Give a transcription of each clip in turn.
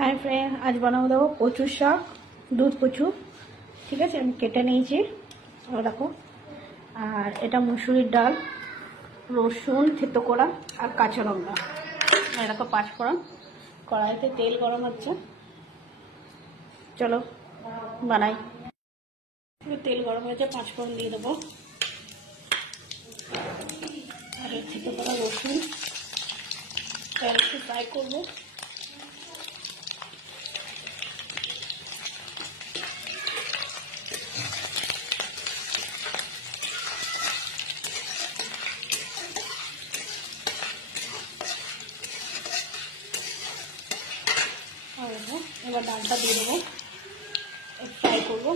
Hi friend, आज बनाबो देखो কচুর শাক, দুধ কচু। ঠিক আছে, আমি কেটে নিয়েছি দেখো। আর এটা মুসুরির ডাল, রসুন থেতো করা আর কাঁচা লঙ্কা। দেখো পাঁচফোড়ন, কড়াইতে তেল গরম হচ্ছে, চলো বানাই। তেল গরম হয়েছে, পাঁচফোড়ন দিয়ে দেবো আর থেতো করা রসুন একটু ফ্রাই করবো। এবার ডালটা দিয়ে দেবো, ফ্রাই করবো।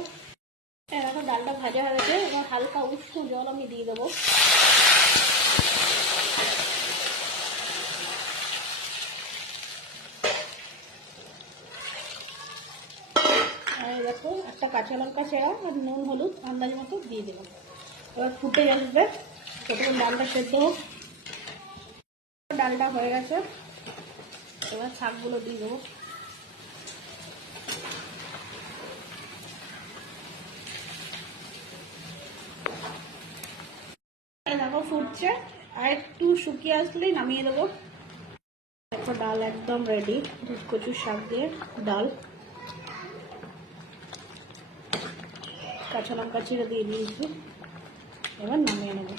এখন ডালটা ভাজা হয়ে গেছে, এবার হালকা উষ্ণ জল আমি দিয়ে দেবো। আর দেখো একটা কাঁচা লঙ্কা ছেঁড়া আর নুন হলুদ আন্দাজ মতো দিয়ে দেবো। এবার ফুটে আসবে, ততক্ষণ ডালটা সেদ্ধ হোক। ডালটা হয়ে গেছে, এবার শাকগুলো দিয়ে দেবো। দেখো ফুটছে, আর একটু শুকিয়ে আসলেই নামিয়ে দেবো। দেখো ডাল একদম রেডি, দুধ কচুর শাক দিয়ে ডাল। কাঁচা লঙ্কা চিড়ে দিয়ে দিয়েছি, এবার নামিয়ে নেবো।